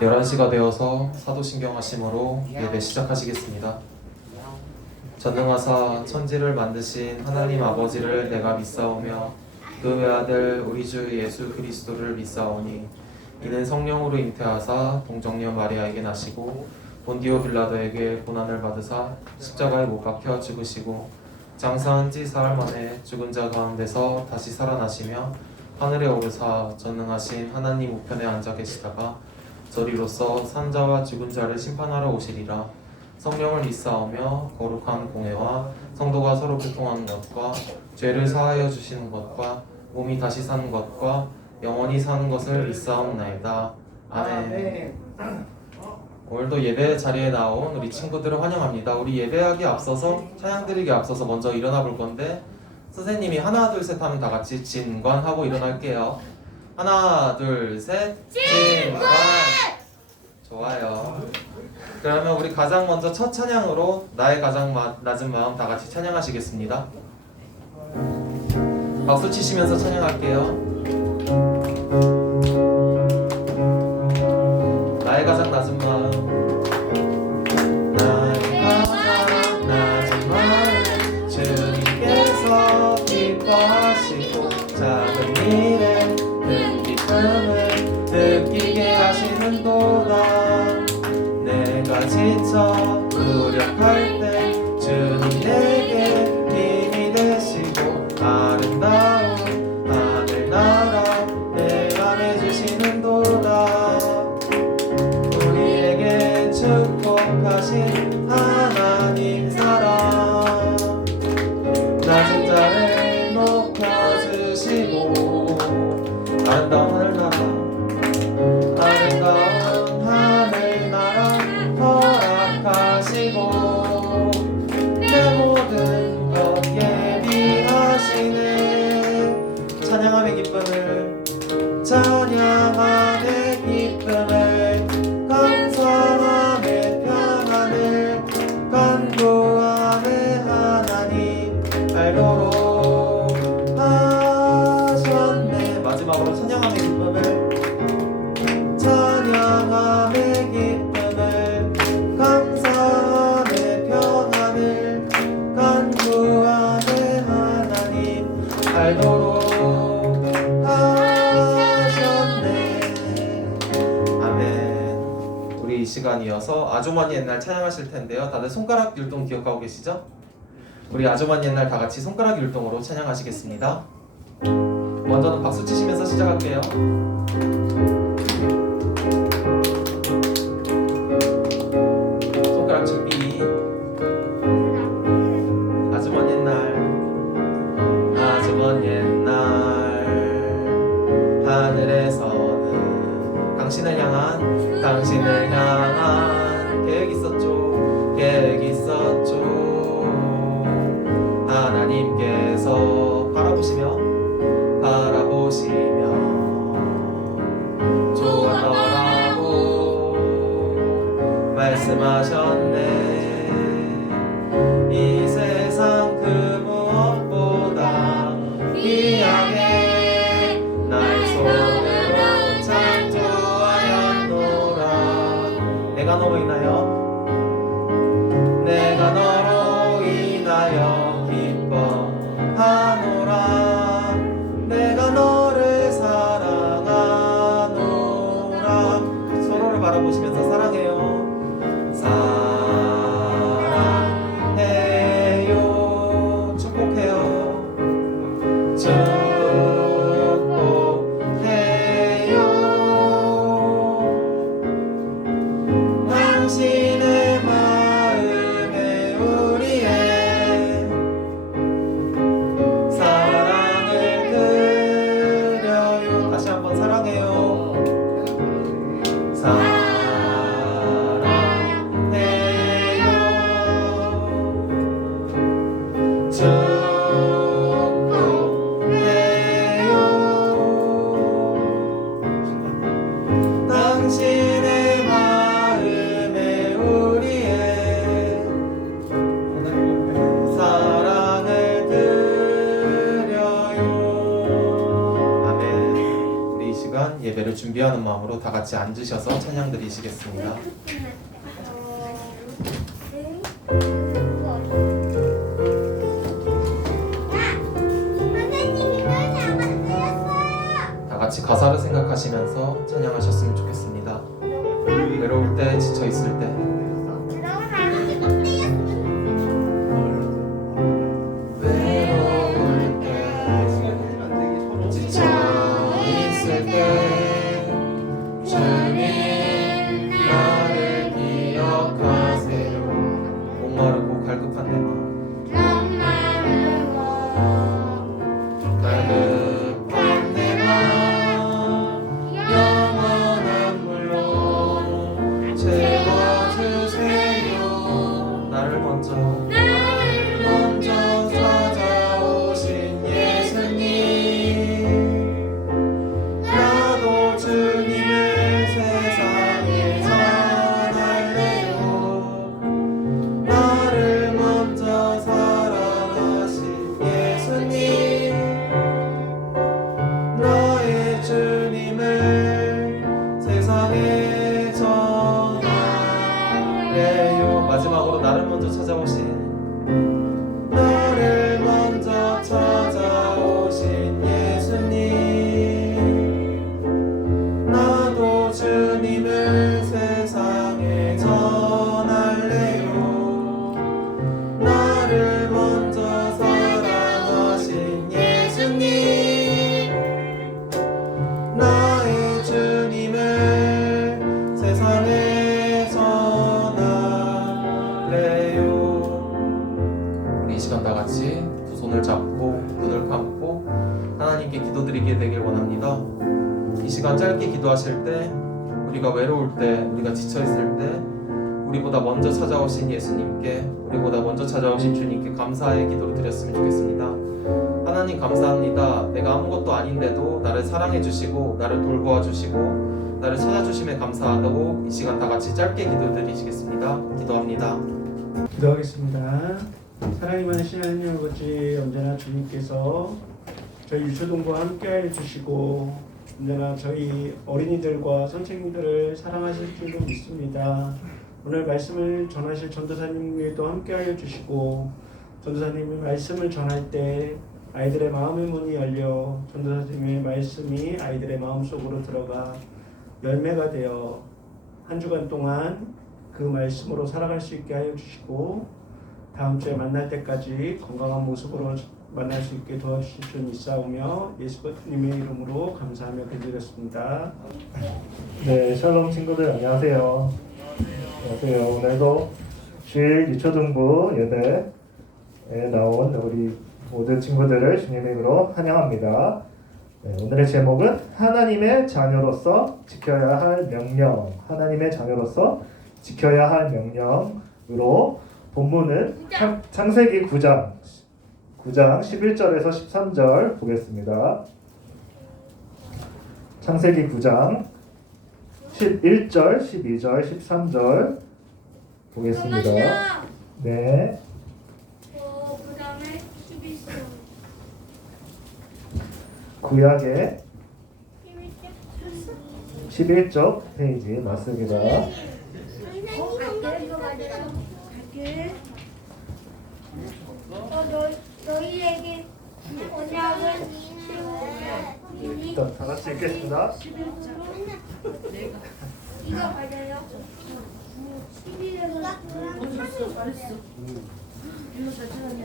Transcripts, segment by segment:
11시가 되어서 사도신경 하심으로 예배 시작하시겠습니다. 전능하사 천지를 만드신 하나님 아버지를 내가 믿사오며 그 외아들 우리 주 예수 그리스도를 믿사오니 이는 성령으로 잉태하사 동정녀 마리아에게 나시고 본디오 빌라도에게 고난을 받으사 십자가에 못 박혀 죽으시고 장사한 지 사흘 만에 죽은 자 가운데서 다시 살아나시며 하늘에 오르사 전능하신 하나님 우편에 앉아 계시다가 저리로서 산자와 죽은 자를 심판하러 오시리라. 성령을 믿사오며 거룩한 공회와 성도가 서로 교통하는 것과 죄를 사하여 주시는 것과 몸이 다시 사는 것과 영원히 사는 것을 믿사옵나이다. 아멘. 오늘도 예배 자리에 나온 우리 친구들을 환영합니다. 우리 예배하기 앞서서 찬양 드리기 앞서서 먼저 일어나 볼 건데 선생님이 하나 둘 셋 하면 다 같이 진관하고 일어날게요. 하나 둘 셋 진관. 좋아요. 그러면 우리 가장 먼저 첫 찬양으로 나의 가장 낮은 마음 다 같이 찬양하시겠습니다. 박수 치시면서 찬양할게요. 나의 가장 낮은 마음, 나의 가장 낮은 마음, 주님께서 기뻐하시고 작은 일에 큰 기쁨을 느끼게 하시는도다. 내가 지쳐 무력할 때 주님 내게 힘이 되시고 아름다운 하늘나라 내 맘에 주시는도다. 우리에게 축복하신 하나님 사랑, 낮은 자를 높여주시고 아름다운 하늘나라 허락하시고 내 모든 것 예비하시네. 찬양함의 기쁨을 찬양함의 기쁨을 감사함의 평안을 간구함의 하나님 알도록 하셨네. 마지막으로 찬양함의 기쁨을 찬양함의 기쁨을 감사함의 평안을 간구함의 하나님 알도록 하셨네. 아멘. 우리 이 시간 이어서 아주머니 옛날 찬양하실 텐데요. 다들 손가락 율동 기억하고 계시죠? 우리 아주머니 옛날 다 같이 손가락 율동으로 찬양하시겠습니다. 먼저는 박수 치시면서 시작할게요. 준비. 아주먼 옛날 하늘에서는 당신을 향한 계획 있었죠. 하나님께서 바라보시며 좋았더라고 말씀하셨네. 이 세상 그 무엇보다 귀하게 날 손으로 창조하였노라. 내가 너로 인하여 기뻐하노라. 내가 너를 사랑하노라. 서로를 바라보시면서 사랑해요. 당신의 마음에 우리의 사랑을 드려요. 다시 한번 사랑해요. 준비하는 마음으로 다 같이 앉으셔서 찬양 드리시겠습니다. 다 같이 가사를 생각하시면서 찬양하셨으면 좋겠습니다. 외로울 때, 지쳐 있을 때, 외로울 때, 지쳐 있을 때, 주님 나를 기억하세요. 목마르고 갈급한 내 마음, 갈급한 내 마음 영원한 물로 채워주세요. 나를 먼저 찾아오신 예수님, 나도 주님을 세상에 전할래요. 나를 먼저 사랑하신 예수님, 나의 주님을 세상에 전할래요. 마지막으로 나를 먼저 찾아오신, 나를 먼저 찾아오신 예수님, 나도 주님을 세상에 전할래요. 나를 먼저 사랑하신 예수님, 나의 주님을 세상에 전할래요. 우리 이 시간 다 같이 두 손을 잡고 눈을 감고 하나님께 기도드리게 되길 원합니다. 이 시간 짧게 기도하실 때, 우리가 외로울 때, 우리가 지쳐있을 때 우리보다 먼저 찾아오신 예수님께, 우리보다 먼저 찾아오신 주님께 감사의 기도를 드렸으면 좋겠습니다. 하나님 감사합니다. 내가 아무것도 아닌데도 나를 사랑해 주시고 나를 돌보아 주시고 나를 찾아주심에 감사하다고 이 시간 다 같이 짧게 기도드리시겠습니다. 기도합니다. 기도하겠습니다. 사랑이 많으신 하나님 아버지, 언제나 주님께서 저희 유초동과 함께해 주시고 언제나 저희 어린이들과 선생님들을 사랑하실 줄로 믿습니다. 오늘 말씀을 전하실 전도사님에도 함께하여 주시고, 전도사님이 말씀을 전할 때 아이들의 마음의 문이 열려 전도사님의 말씀이 아이들의 마음속으로 들어가 열매가 되어 한 주간 동안 그 말씀으로 살아갈 수 있게 하여 주시고, 다음 주에 만날 때까지 건강한 모습으로 만날 수 있게 도와주실 줄 믿사오며 예수님의 이름으로 감사하며 기도드렸습니다. 네, 샬롬 친구들 안녕하세요. 안녕하세요. 오늘도 주일 유초등부 예배에 나온 우리 모든 친구들을 주님의 이름으로 환영합니다. 네, 오늘의 제목은 하나님의 자녀로서 지켜야 할 명령, 하나님의 자녀로서 지켜야 할 명령으로 본문은 창세기 9장 11절에서 13절 보겠습니다. 창세기 9장 11절, 12절, 13절 보겠습니다. 네. 그 다음에 11절. 구약의 11쪽 페이지 맞습니다. 갈게. 너희에게 언약을 세우리니. 다 같이 읽겠습니다. 이거 맞아요? 11에서 잘했어. 이거 잘 찾았네.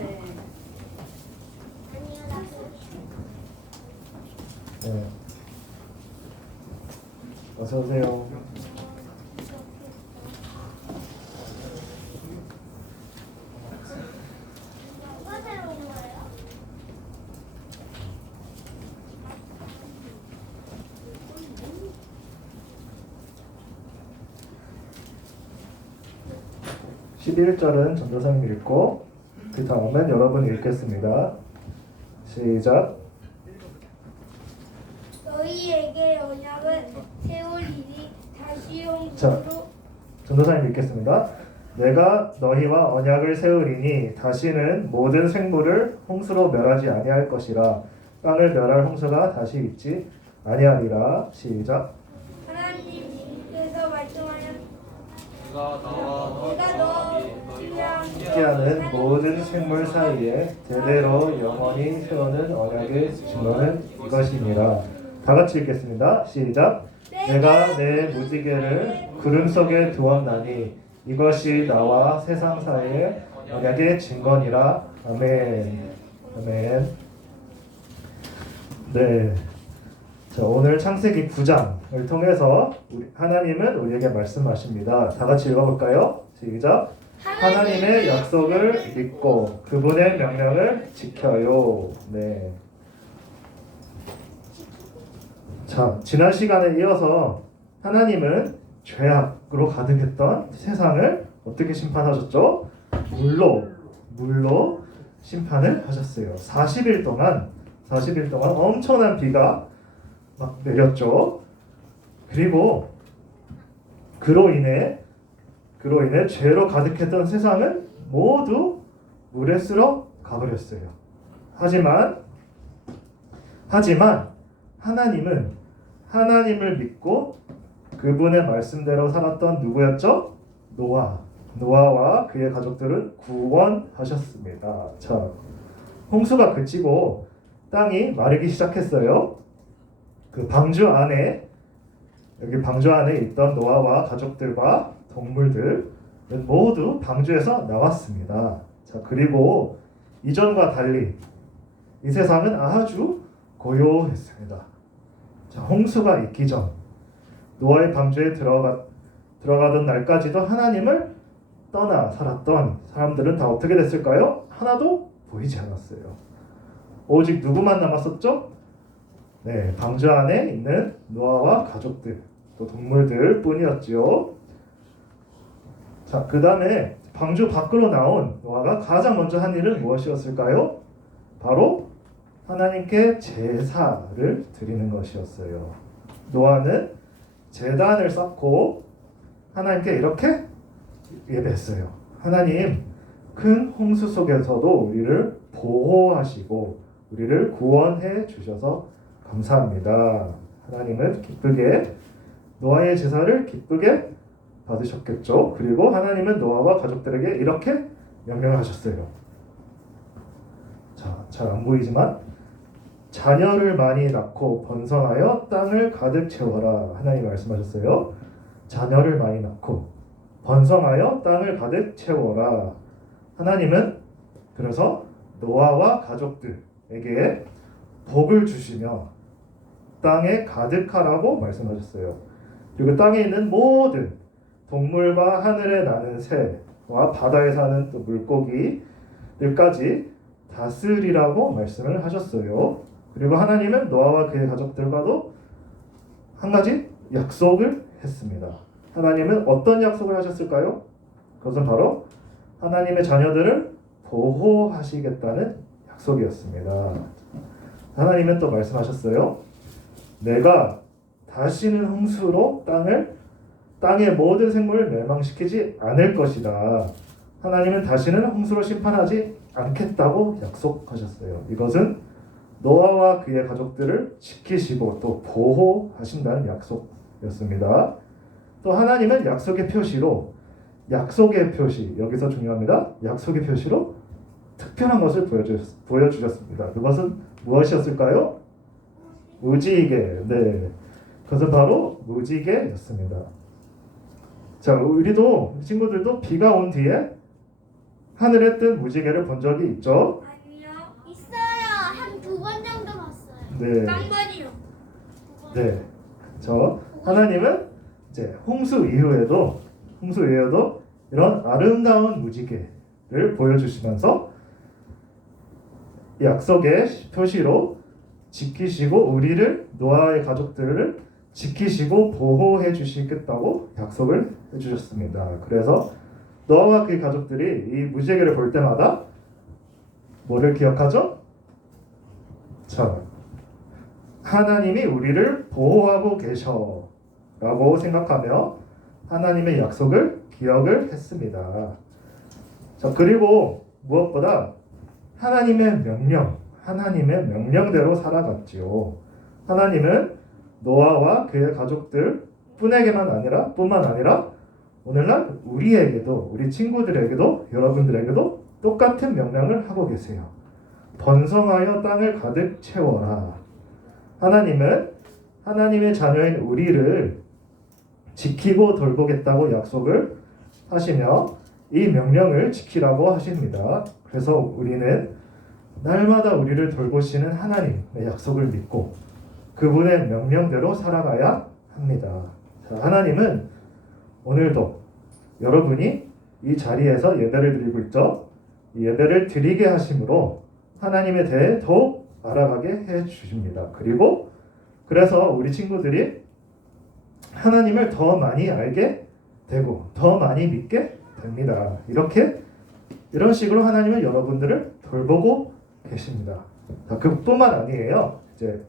네. 어서 오세요. 11절은 전도사님 읽고 그 다음은 여러분 읽겠습니다. 시작. 너희에게 언약을 세우리니 다시 자, 영으로 전도사님 읽겠습니다. 내가 너희와 언약을 세우리니 다시는 모든 생물을 홍수로 멸하지 아니할 것이라. 땅을 멸할 홍수가 다시 있지 아니하리라. 시작. 내가 너와 내가 너와 함께하는 모든 생물 사이에 대대로 영원히 세우는 언약의 증거는 이것이니라. 다 같이 읽겠습니다. 시작. 내가 내 무지개를 구름 속에 두었나니 이것이 나와 세상 사이의 언약의 증거니라. 아멘. 아멘. 네. 자, 오늘 창세기 9장을 통해서 하나님은 우리에게 말씀하십니다. 다 같이 읽어볼까요? 시작. 하나님의 약속을 믿고 그분의 명령을 지켜요. 네. 자, 지난 시간에 이어서 하나님은 죄악으로 가득했던 세상을 어떻게 심판하셨죠? 물로 심판을 하셨어요. 40일 동안 엄청난 비가 막 내렸죠. 그리고 그로 인해 죄로 가득했던 세상은 모두 물에 쓸어 가버렸어요. 하지만 하나님을 믿고 그분의 말씀대로 살았던 누구였죠? 노아와 그의 가족들은 구원하셨습니다. 자, 홍수가 그치고 땅이 마르기 시작했어요. 그 방주 안에 있던 노아와 가족들과 동물들 모두 방주에서 나왔습니다. 자, 그리고 이전과 달리 이 세상은 아주 고요했습니다. 자, 홍수가 있기 전 노아의 방주에 들어가던 날까지도 하나님을 떠나 살았던 사람들은 다 어떻게 됐을까요? 하나도 보이지 않았어요. 오직 누구만 남았었죠? 네, 방주 안에 있는 노아와 가족들, 또 동물들 뿐이었지요. 자, 그 다음에 방주 밖으로 나온 노아가 가장 먼저 한 일은 무엇이었을까요? 바로 하나님께 제사를 드리는 것이었어요. 노아는 제단을 쌓고 하나님께 이렇게 예배했어요. 하나님, 큰 홍수 속에서도 우리를 보호하시고 우리를 구원해 주셔서 감사합니다. 하나님은 기쁘게 노아의 제사를 기쁘게 받으셨겠죠. 그리고 하나님은 노아와 가족들에게 이렇게 명령하셨어요. 자, 잘 안 보이지만 자녀를 많이 낳고 번성하여 땅을 가득 채워라. 하나님 말씀하셨어요. 자녀를 많이 낳고 번성하여 땅을 가득 채워라. 하나님은 그래서 노아와 가족들에게 복을 주시며 땅에 가득하라고 말씀하셨어요. 그리고 땅에 있는 모든 동물과 하늘에 나는 새와 바다에 사는 또 물고기들까지 다스리라고 말씀을 하셨어요. 그리고 하나님은 노아와 그의 가족들과도 한 가지 약속을 했습니다. 하나님은 어떤 약속을 하셨을까요? 그것은 바로 하나님의 자녀들을 보호하시겠다는 약속이었습니다. 하나님은 또 말씀하셨어요. 내가 다시는 홍수로 땅의 모든 생물을 멸망시키지 않을 것이다. 하나님은 다시는 홍수로 심판하지 않겠다고 약속하셨어요. 이것은 노아와 그의 가족들을 지키시고 또 보호하신다는 약속이었습니다. 또 하나님은 약속의 표시, 여기서 중요합니다. 약속의 표시로 특별한 것을 보여주셨습니다. 그것은 무엇이었을까요? 무지개. 네, 그것은 바로 무지개였습니다. 자, 우리도 친구들도 비가 온 뒤에 하늘에 뜬 무지개를 본 적이 있죠? 아니요. 있어요. 한 2번 정도 봤어요. 네. 쌍번이요. 네. 하나님은 이제 홍수 이후에도 이런 아름다운 무지개를 보여주시면서 약속의 표시로 지키시고 우리를 노아의 가족들을 지키시고 보호해 주시겠다고 약속을 해주셨습니다. 그래서 노아와 그의 가족들이 이 무지개를 볼 때마다 뭐를 기억하죠? 자, 하나님이 우리를 보호하고 계셔라고 생각하며 하나님의 약속을 기억을 했습니다. 자, 그리고 무엇보다 하나님의 명령대로 살아갔지요. 하나님은 노아와 그의 가족들 뿐만 아니라 오늘날 우리에게도, 우리 친구들에게도, 여러분들에게도 똑같은 명령을 하고 계세요. 번성하여 땅을 가득 채워라. 하나님은 하나님의 자녀인 우리를 지키고 돌보겠다고 약속을 하시며 이 명령을 지키라고 하십니다. 그래서 우리는 날마다 우리를 돌보시는 하나님의 약속을 믿고 그분의 명령대로 살아가야 합니다. 자, 하나님은 오늘도 여러분이 이 자리에서 예배를 드리고 있죠. 이 예배를 드리게 하심으로 하나님에 대해 더욱 알아가게 해 주십니다. 그리고 그래서 우리 친구들이 하나님을 더 많이 알게 되고 더 많이 믿게 됩니다. 이런 식으로 하나님은 여러분들을 돌보고 계십니다. 자, 그뿐만 아니에요. 이제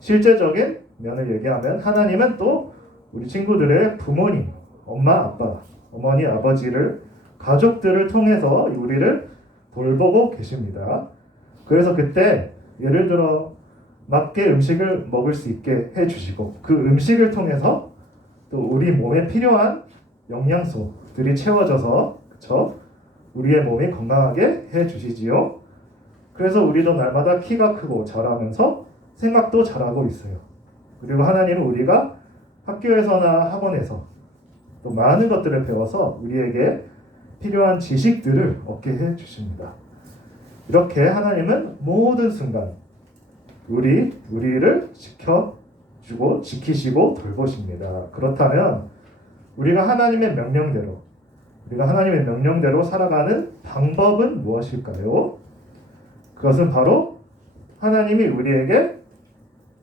실제적인 면을 얘기하면 하나님은 또 우리 친구들의 부모님, 엄마, 아빠, 어머니, 아버지를 가족들을 통해서 우리를 돌보고 계십니다. 그래서 그때 예를 들어 맞게 음식을 먹을 수 있게 해주시고 그 음식을 통해서 또 우리 몸에 필요한 영양소들이 채워져서 그쵸? 우리의 몸이 건강하게 해주시지요. 그래서 우리도 날마다 키가 크고 자라면서 생각도 잘하고 있어요. 그리고 하나님은 우리가 학교에서나 학원에서 또 많은 것들을 배워서 우리에게 필요한 지식들을 얻게 해주십니다. 이렇게 하나님은 모든 순간 우리를 지켜주고 지키시고 돌보십니다. 그렇다면 우리가 하나님의 명령대로 살아가는 방법은 무엇일까요? 그것은 바로 하나님이 우리에게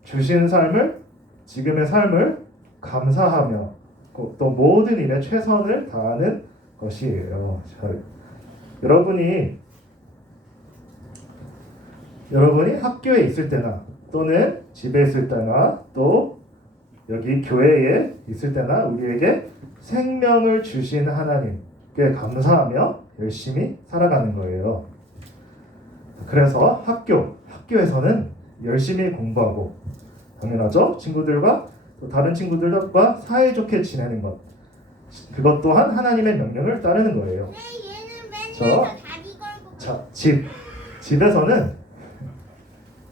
주신 삶을, 지금의 삶을 감사하며 또 모든 일에 최선을 다하는 것이에요. 자, 여러분이 학교에 있을 때나 또는 집에 있을 때나 또 여기 교회에 있을 때나 우리에게 생명을 주신 하나님께 감사하며 열심히 살아가는 거예요. 그래서 학교에서는 열심히 공부하고 당연하죠. 친구들과 또 다른 친구들과 사이좋게 지내는 것. 그것 또한 하나님의 명령을 따르는 거예요. 얘는 맨날 다리 걸고. 자,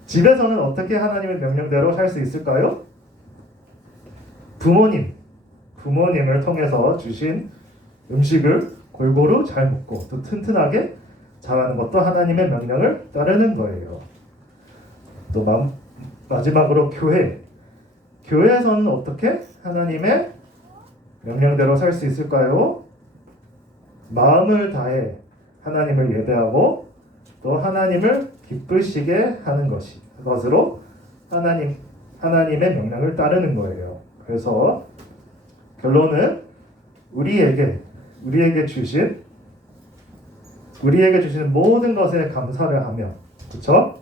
집에서는 어떻게 하나님의 명령대로 살 수 있을까요? 부모님을 통해서 주신 음식을 골고루 잘 먹고 또 튼튼하게 자라는 것도 하나님의 명령을 따르는 거예요. 또 마지막으로 교회에서는 어떻게 하나님의 명령대로 살 수 있을까요? 마음을 다해 하나님을 예배하고 또 하나님을 기쁘시게 하는 것으로 하나님의 명령을 따르는 거예요. 그래서 결론은 우리에게 주신 모든 것에 감사를 하며, 그렇죠?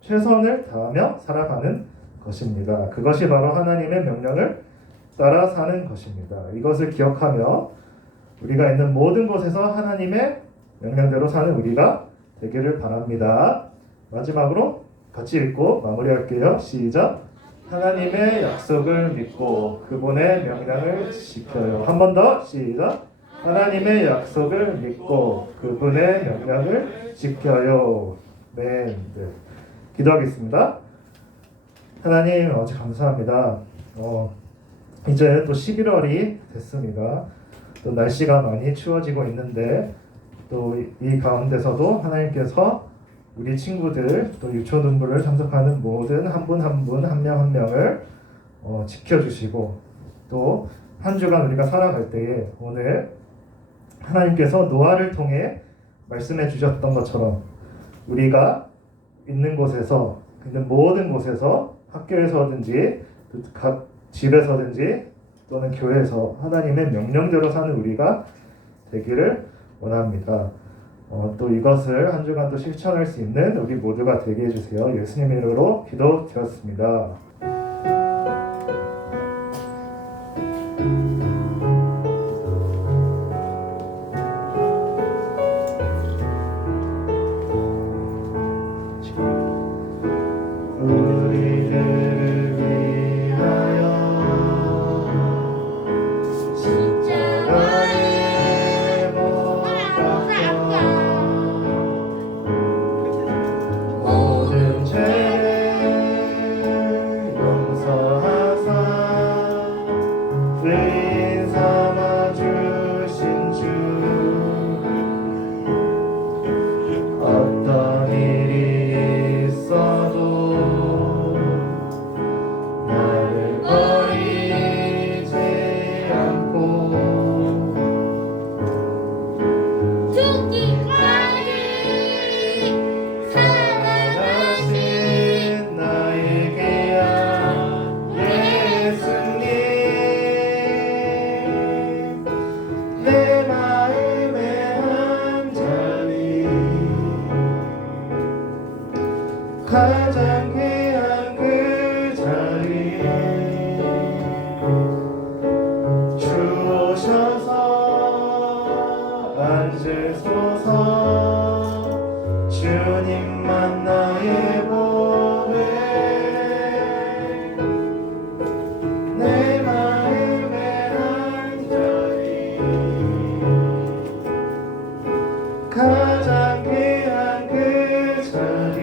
최선을 다하며 살아가는 것입니다. 그것이 바로 하나님의 명령을 따라 사는 것입니다. 이것을 기억하며 우리가 있는 모든 곳에서 하나님의 명령대로 사는 우리가 되기를 바랍니다. 마지막으로 같이 읽고 마무리할게요. 시작. 하나님의 약속을 믿고 그분의 명령을 지켜요. 한 번 더 시작. 하나님의 약속을 믿고 그분의 명령을 지켜요. 네. 기도하겠습니다. 하나님 어제 감사합니다. 이제 또 11월이 됐습니다. 또 날씨가 많이 추워지고 있는데 또 이 가운데서도 하나님께서 우리 친구들 또 유초등부를 참석하는 모든 한 분 한 명 한 명을 지켜주시고 또 한 주간 우리가 살아갈 때에 오늘 하나님께서 노아를 통해 말씀해 주셨던 것처럼 우리가 있는 모든 곳에서 학교에서든지 각 집에서든지 또는 교회에서 하나님의 명령대로 사는 우리가 되기를 원합니다. 또 이것을 한 주간 또 실천할 수 있는 우리 모두가 되게 해주세요. 예수님 이름으로 기도드렸습니다. 십자가에 의인 삼아 주신 주 어떤 일이 있어도 나를 버리지 않고 죽기까지 사랑하신 사랑하신 나의 귀한 예수님 내 마음의 한 자리 가장 귀한 그 자리 주 오셔서 앉으소서 주님만 나의 보배 내 마음의 한 자리 가장 귀한 그 자리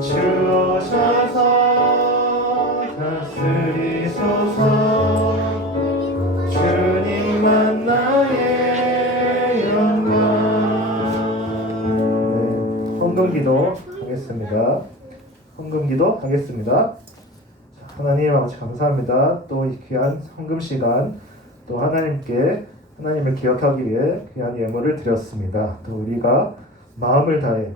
주 오셔서 다스리소서 주님만 나의 영광. 네, 헌금기도 하겠습니다. 헌금기도 하겠습니다. 자, 하나님 아버지 감사합니다. 또 이 귀한 헌금 시간 또 하나님을 기억하기 위해 귀한 예물을 드렸습니다. 또 우리가 마음을 다해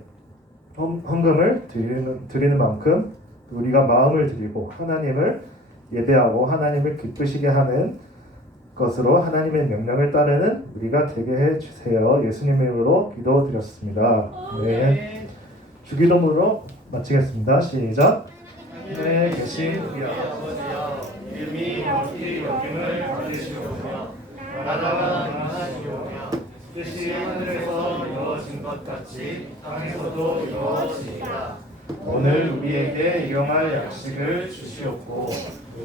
헌금을 드리는 만큼 우리가 마음을 드리고 하나님을 예배하고 하나님을 기쁘시게 하는 것으로 하나님의 명령을 따르는 우리가 되게 해 주세요. 예수님 이름으로 기도드렸습니다. 네. 주기도문으로 마치겠습니다. 시작. 하늘에 계신 우리 아버지여 이름이 거룩히 여김을 받으시오며 나라가 임하시오며 뜻이 하늘에서 이루어진 것 같이 땅에서도 이루어지리라. 오늘 우리에게 일용할 양식을 주시옵고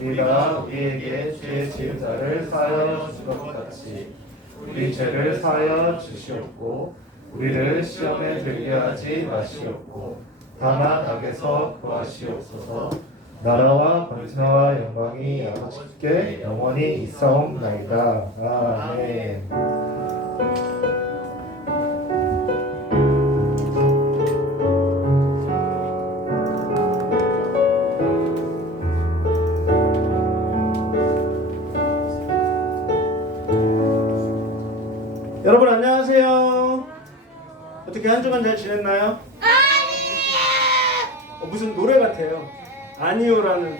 우리가 우리에게 죄 지은 자를 사하여 준 것 같이 우리 죄를 사하여 주시옵고 우리를 시험에 들게 하지 마시옵고 다만 악에서 구하시옵소서. 나라와 권세와 영광이 아버지께 영원히 있사옵나이다. 아멘. 여러분 안녕하세요. 어떻게 한 주간 잘 지냈나요? 무슨 노래 같아요. 아니요라는.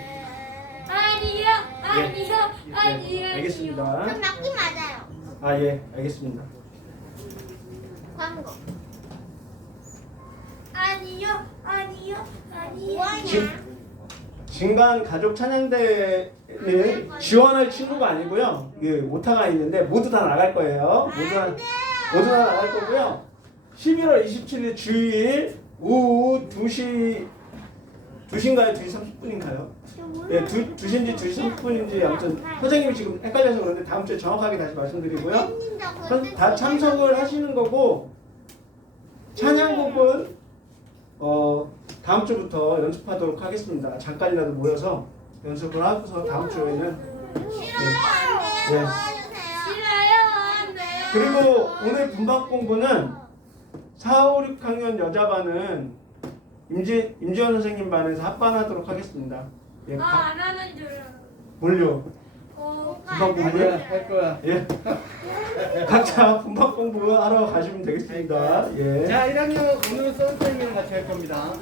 아니요, 아니요, 아니요. 알겠습니다. 그럼 맞긴 맞아요. 아 예, 알겠습니다. 광고. 아니요, 아니요, 아니요. 뭐하냐? 진간 가족 찬양대는 지원할 친구가 아니고요. 그 오타가 있는데 모두 다 나갈 거예요. 모두 다 나갈 거고요. 11월 27일 주일 오후 2시인가요? 2시 30분인가요? 예, 2시인지 2시 30분인지 아무튼 선생님이 지금 헷갈려서 그런데 다음 주에 정확하게 다시 말씀드리고요. 다 참석을 하시는 거고 찬양곡은 다음 주부터 연습하도록 하겠습니다. 잠깐이라도 모여서 연습을 하고서 다음 주에는 싫어요, 안 돼요. 네. 도와주세요. 싫어요, 안 돼요. 그리고 오늘 분반 공부는 4, 5, 6학년 여자반은 임지원 선생님 반에서 합반하도록 하겠습니다. 예, 안 하는 줄 알아. 뭘요? 분반 공부 할 거야. 예. 각자 분반 공부 하러 가시면 되겠습니다. 예. 자, 1학년 오늘 선생님이랑 같이 할 겁니다.